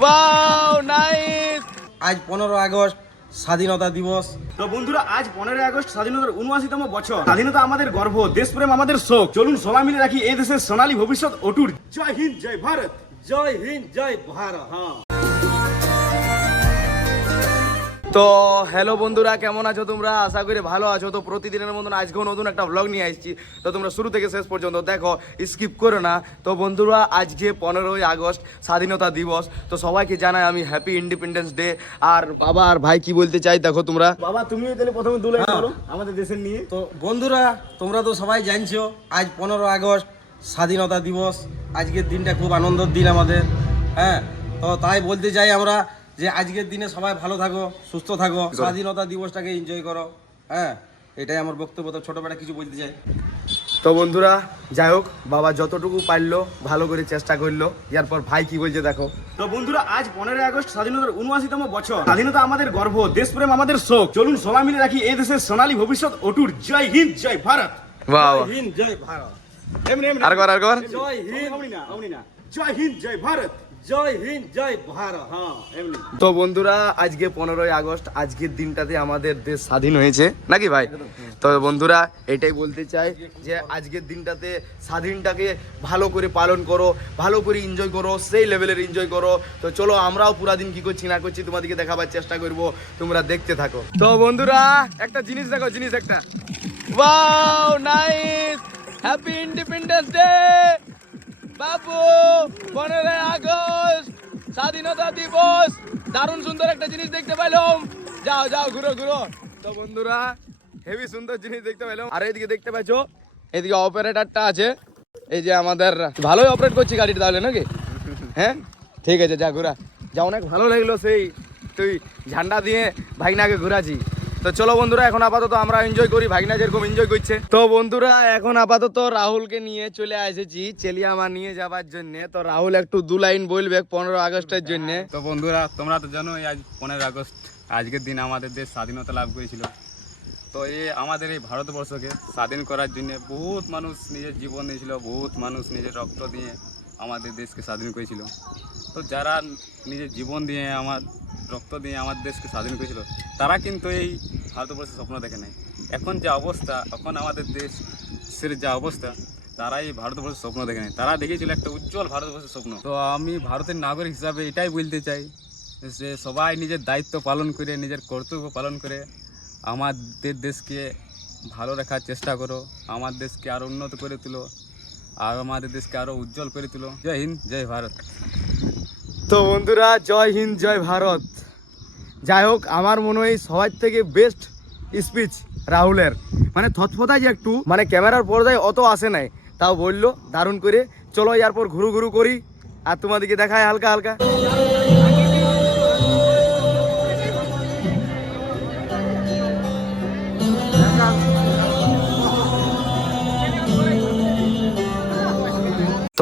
Wow nice. আজ 15 August স্বাধীনতা দিবস। তো বন্ধুরা, আজ 15 আগস্ট স্বাধীনতার 79তম বছর। স্বাধীনতা আমাদের গর্ব, দেশপ্রেম আমাদের শোক। চলুন সবাই মিলে রাখি এই দেশের সোনালী ভবিষ্যৎ অটুট। জয় হিন্দ, জয় ভারত। জয় হিন্দ, জয় ভারত। হ্যাঁ। তো হ্যালো বন্ধুরা, কেমন আছো তোমরা? আশা করি ভালো আছো। তো প্রতিদিনের মতন আজকেও নতুন একটা ব্লগ নিয়ে আসছি। তো তোমরা শুরু থেকে শেষ পর্যন্ত দেখো, স্কিপ করো না। তো বন্ধুরা, আজকে 15ই আগস্ট স্বাধীনতা দিবস। তো সবাইকে জানাই আমি হ্যাপি ইন্ডিপেন্ডেন্স ডে। আর বাবা আর ভাই কি বলতে চাই দেখো তোমরা। বাবা, তুমিও তাহলে প্রথমে দুলাই বলো আমাদের দেশের নিয়ে। তো বন্ধুরা, তোমরা তো সবাই জানছো আজ 15 আগস্ট স্বাধীনতা দিবস। আজকের দিনটা খুব আনন্দের দিন আমাদের। হ্যাঁ, তো তাই বলতে চাই আমরা যে আজকের দিনে সবাই ভালো থাকো, সুস্থ থাকো, স্বাধীনতা দিবসটাকে এনজয় করো। হ্যাঁ, এটাই আমার বক্তব্য। তো ছোটবেলা কিছু বলতে চাই। তো বন্ধুরা, যাই হোক, বাবা যতটুকু পারলো ভালো করে চেষ্টা করলো। এরপর ভাই কি বলছে দেখো। তো বন্ধুরা, আজ 15 আগস্ট স্বাধীনতার 79তম বছর। স্বাধীনতা আমাদের গর্ব, দেশপ্রেম আমাদের শোক। চলুন সবাই মিলে রাখি এই দেশের সোনালী ভবিষ্যৎ অটুট। জয় হিন্দ, জয় ভারত। বাহ, জয় হিন্দ, জয় ভারত। এমনি এমনি আরেকবার জয় হিন্দ, অমনি না। জয় হিন্দ, জয় ভারত। জয় হিন্দ, জয় ভারত। হ্যাঁ, এমনি। তো বন্ধুরা, আজকে 15ই আগস্ট, আজকের দিনটাতে আমাদের দেশ স্বাধীন হয়েছে নাকি ভাই? তো বন্ধুরা, এটাই বলতে চাই যে আজকের দিনটাতে স্বাধীনটাকে ভালো করে পালন করো, ভালো করে এনজয় করো, সেই লেভেলের এনজয় করো। তো চলো, আমরাও পুরা দিন কি করছি না করছি তোমাদেরকে দেখাবার চেষ্টা করব, তোমরা দেখতে থাকো। তো বন্ধুরা, একটা জিনিস দেখো, জিনিস একটা। Wow nice, happy independence day বাবু। 15 আগস্ট স্বাধীনতা দিবস। দারুণ সুন্দর একটা জিনিস দেখতে পেলাম। যাও যাও, ঘুরো ঘুরো। তো বন্ধুরা, হেভি সুন্দর জিনিস দেখতে পেলাম। আর এইদিকে দেখতে পাচ্ছ, এদিকে অপারেটরটা আছে। এই যে আমাদের ভালোই অপারেট করছি গাড়িটা তাহলে নাকি? হ্যাঁ, ঠিক আছে, যা ঘুরা। যা, অনেক ভালো লাগলো সেই তুই ঝান্ডা দিয়ে ভাইনাকে ঘুরাছি। তো চলো বন্ধুরা, এখন আপাতত আমরা এনজয় করি, ভাগনা যেরকম এনজয় করছে। তো বন্ধুরা, এখন আপাতত রাহুলকে নিয়ে চলে এসেছি চেলিয়ামা নিয়ে যাবার জন্য। তো রাহুল একটু 2 লাইন বলবে 15 আগস্টের জন্য। তো বন্ধুরা, তোমরা তো জানো আজ 15 আগস্ট, আজকের দিন আমাদের দেশ স্বাধীনতা লাভ করেছিল। তো আমাদের এই ভারতবর্ষকে স্বাধীন করার জন্য বহুত মানুষ নিজের জীবন দিয়েছিল, বহুত মানুষ নিজের রক্ত দিয়ে আমাদের দেশকে স্বাধীন করেছিল। তো যারা নিজের জীবন দিয়ে, আমার রক্ত দিয়ে আমার দেশকে স্বাধীন করেছিল, তারা কিন্তু এই ভারতবর্ষের স্বপ্ন দেখে নেয়। এখন যে অবস্থা, এখন আমাদের দেশের যা অবস্থা, তারা এই ভারতবর্ষের স্বপ্ন দেখে নেয়। তারা দেখেছিল একটা উজ্জ্বল ভারতবর্ষের স্বপ্ন। তো আমি ভারতের নাগরিক হিসাবে এটাই বলতে চাই যে সবাই নিজের দায়িত্ব পালন করে, নিজের কর্তব্য পালন করে আমাদের দেশকে ভালো রাখার চেষ্টা করো, আমার দেশকে আরও উন্নত করে তুলো, আর আমাদের দেশকে আরও উজ্জ্বল করে তুলো। জয় হিন্দ, জয় ভারত। তো বন্ধুরা, জয় হিন্দ, জয় ভারত। যাই হোক, আমার মনে হয় সবার থেকে বেস্ট স্পিচ রাহুলের। মানে থতফতায় যে একটু, মানে ক্যামেরার পর্দায় অত আসে নাই, তাও বললো দারুণ করে। চলো এরপর ঘুরু ঘুরু করি আর তোমাদেরকে দেখায় হালকা হালকা।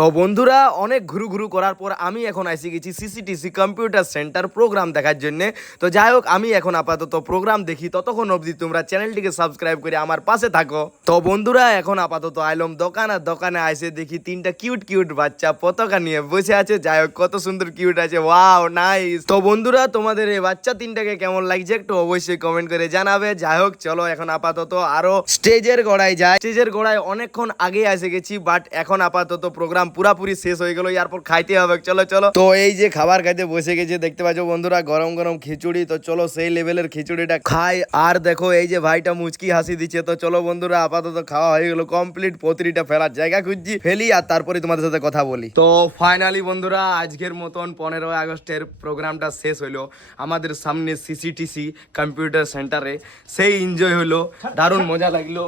তো বন্ধুরা, অনেক ঘুরু ঘুরু করার পর আমি এখন এসে গেছি সিসিটিসি কম্পিউটার সেন্টার প্রোগ্রাম দেখার জন্য। তো যাই হোক, আমি এখন আপাতত প্রোগ্রাম দেখি, ততক্ষণ অবধি তোমরা চ্যানেলটিকে সাবস্ক্রাইব করে আমার পাশে থাকো। তো বন্ধুরা, এখন আপাতত আইলাম দোকান, আর দোকানে এসে দেখি 3টা কিউট কিউট বাচ্চা পতাকা নিয়ে বসে আছে। যাই হোক, কত সুন্দর কিউট আছে, ওয়াও নাইস। তো বন্ধুরা, তোমাদের এই বাচ্চা 3টাকে কেমন লাগছে একটু অবশ্যই কমেন্ট করে জানাবে। যাই হোক, চলো এখন আপাতত আরো স্টেজের গোড়ায় যাই। স্টেজের গোড়ায় অনেকক্ষণ আগে এসে গেছি, বাট এখন আপাতত প্রোগ্রাম পুরাপুরি শেষ হয়ে গেল। এরপর খাইতে হবে, চলো চলো। তো এই যে খাবার খাইতে বসে গেছে, দেখতে পাচ্ছ বন্ধুরা, গরম গরম খিচুড়ি। তো চলো সেই লেভেলের খিচুড়িটা খাই। আর দেখো, এই যে ভাইটা মুচকি হাসি দিচ্ছে। তো চলো বন্ধুরা, আপাতত খাওয়া হয়ে গেল কমপ্লিট। পত্রিটা ফেলার জায়গা খুঁজছি, ফেলি আর তারপরে তোমাদের সাথে কথা বলি। তো ফাইনালি বন্ধুরা, আজকের মতন 15 আগস্টের প্রোগ্রামটা শেষ হলো আমাদের সামনে সিসিটিসি কম্পিউটার সেন্টারে। সেই এনজয় হলো, দারুণ মজা লাগলো।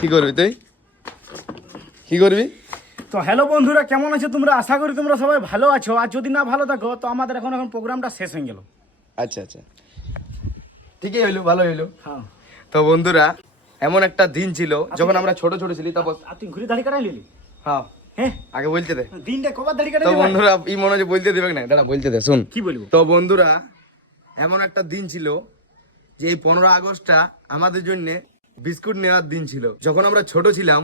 কি করবি তুই, কি করবি? তো হ্যালো বন্ধুরা, কেমন আছো তোমরা? আশা করি তোমরা সবাই ভালো আছো। আর যদি না ভালো থাকো, তো আমাদের এখন প্রোগ্রামটা শেষ হয়ে গেল। আচ্ছা আচ্ছা, ঠিকই হইলো, ভালো হইলো। হ্যাঁ। তো বন্ধুরা, এমন একটা দিন ছিল যখন আমরা ছোট ছোট ছিলি। তারপর আর তুই ঘুরে দাড়ি কাটাই লিলি? হ্যাঁ, হ্যাঁ, আগে বলতে দে। দিনটা কবার দাড়ি কাটাই? তো বন্ধুরা, ই মনে হয় বলতে দেবে না, দাঁড়া বলতে দে, শুন কি বলবো। তো বন্ধুরা, এমন একটা দিন ছিল যে এই 15 আগস্টটা আমাদের জন্য বিস্কুট নেওয়ার দিন ছিল। যখন আমরা ছোট ছিলাম,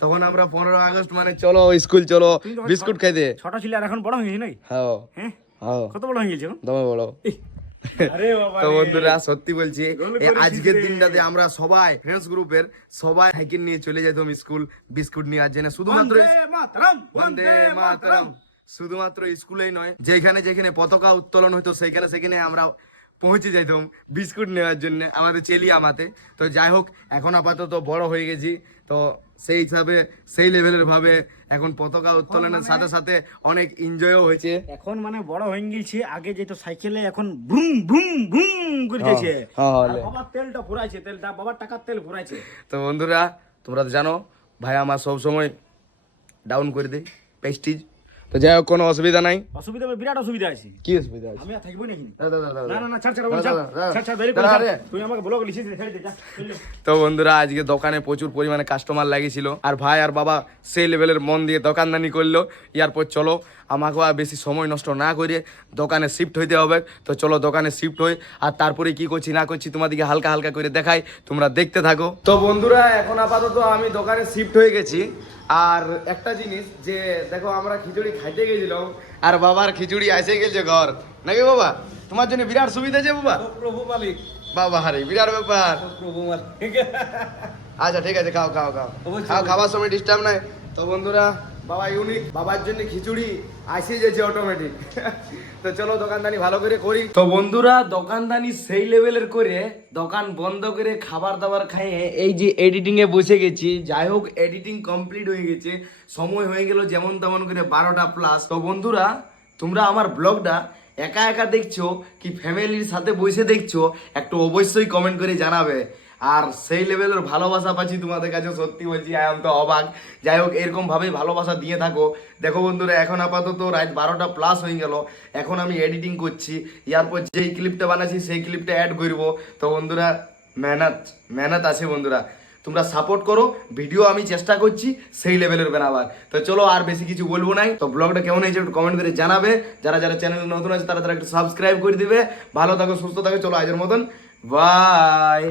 তখন আমরা 15 আগস্ট মানে চলো স্কুল চলো বিস্কুট খাইতে। ছোট ছিল আর এখন বড় হয়ে গেছি নাকি? হ্যাঁ হ্যাঁ, হ্যাঁ কত বড় হয়ে গেছে এখন? তুমি বলো। আরে বাবা তো রে। বন্ধুরা সত্যি বলছি গোল এই করেছিস আজকের রে। দিনটাতে আমরা সবাই ফ্রেন্ডস গ্রুপের সবাই সাইকেল নিয়ে চলে যেতাম স্কুল বিস্কুট নিয়ে আজ জেনে শুধুমাত্র বন্দে মাতরম, বন্দে মাতরম শুধুমাত্র স্কুলেই নয়, যেখানে যেখানে পতাকা উত্তোলন হতো সেইখানে সেখানে আমরা পৌঁছে যাইতাম বিস্কুট নেওয়ার জন্য আমাদের চেলি আমাতে। তো যাই হোক এখন আপাতত বড় হয়ে গেছি, তো সেই হিসাবে সেই লেভেলের ভাবে এখন পতাকা উত্তোলনের সাথে সাথে অনেক এনজয়ও হয়েছে। এখন মানে বড় হয়ে গেছে, আগে যেত সাইকেলে এখন ভ্রুম ভ্রুম ভ্রুম করে যাচ্ছে। হ্যাঁ, আর বাবার তেলটা ফুরাইছে, তেলটা বাবার টাকার তেল ফুরাইছে। তো বন্ধুরা তোমরা তো জানো ভাই আমার সব সময় ডাউন করে দেয় প্রেস্টিজ। তো যাই হোক কোনো অসুবিধা নাই। অসুবিধা বিরাট অসুবিধা আছে। কি অসুবিধা আছে? আমি আর থাকবো নাকি? দাদা, দাদা, দাদা। না না না, ছাড় ছাড় দাদা, বল, ছাড় দাদা, দাদা। ছাড় ছাড়, বেরিয়ে দাদা, পড়, আরে। তুই আমাকে ব্লগ লিখিস, ছেড়ে দে, যা চলে। তো বন্ধুরা আজকে দোকানে প্রচুর পরিমাণে কাস্টমার লাগিয়েছিল আর ভাই আর বাবা সেই লেভেলের মন দিয়ে দোকানদানি করলো। এরপর চলো আমাকেও আর বেশি সময় নষ্ট না করে দোকানে শিফট হইতে হবে। তো চলো দোকানে শিফট হই আর তারপরে কি করছি না করছি তোমাদেরকে হালকা হালকা করে দেখাই, তোমরা দেখতে থাকো। তো বন্ধুরা এখন আপাতত আমি দোকানে শিফট হয়ে গেছি। আর একটা জিনিস যে দেখো আমরা খিচুড়ি খাইতে গেছিলাম আর বাবার খিচুড়ি এসে গেছে ঘর, নাকি বাবা? তোমার জন্য বিরাট সুবিধা আছে বাবা। প্রভু মালিক, বাবা হারে বিরাট ব্যাপার। প্রভু মালিক। আচ্ছা ঠিক আছে, খাও খাও খাও অবশ্যই। খাও, খাবার সময় ডিস্টার্ব নাই। তো বন্ধুরা বাবা ইউনিক, বাবার জন্য খিচুড়ি আসে যেছে অটোমেটিক। তো চলো দোকানদানি ভালো করে করি। তো বন্ধুরা দোকানদানি সেই লেভেলের করে দোকান বন্ধ করে খাবার দাবার খাইয়ে এই যে এডিটিং এ বসে গেছি। যাই হোক এডিটিং কমপ্লিট হয়ে গেছে, সময় হয়ে গেল যেমন তেমন করে 12টা প্লাস। তো বন্ধুরা তোমরা আমার ব্লগটা একা একা দেখছো কি ফ্যামিলির সাথে বসে দেখছো একটু অবশ্যই কমেন্ট করে জানাবে। আর সেই লেভেলের ভালোবাসা পাচ্ছি তোমাদের কাছে, সত্যি বলছি আই এম তো অবাক। যাই হোক এরকম ভাবেই ভালোবাসা দিয়ে থাকো। দেখো বন্ধুরা এখন আপাতত রাত 12টা প্লাস হয়ে গেল, এখন আমি এডিটিং করছি। এরপর যেই ক্লিপটা বানাচ্ছি সেই ক্লিপটা অ্যাড করবো। তো বন্ধুরা মেহনত আছে বন্ধুরা, তোমরা সাপোর্ট করো, ভিডিও আমি চেষ্টা করছি সেই লেভেলের বানাবার। তো চলো আর বেশি কিছু বলবো নাই। তো ব্লগটা কেমন হয়েছে একটু কমেন্ট করে জানাবে। যারা যারা চ্যানেল নতুন আছে তারা তারা একটু সাবস্ক্রাইব করে দিবে। ভালো থাকো, সুস্থ থাকো। চলো আজের মতন বাই।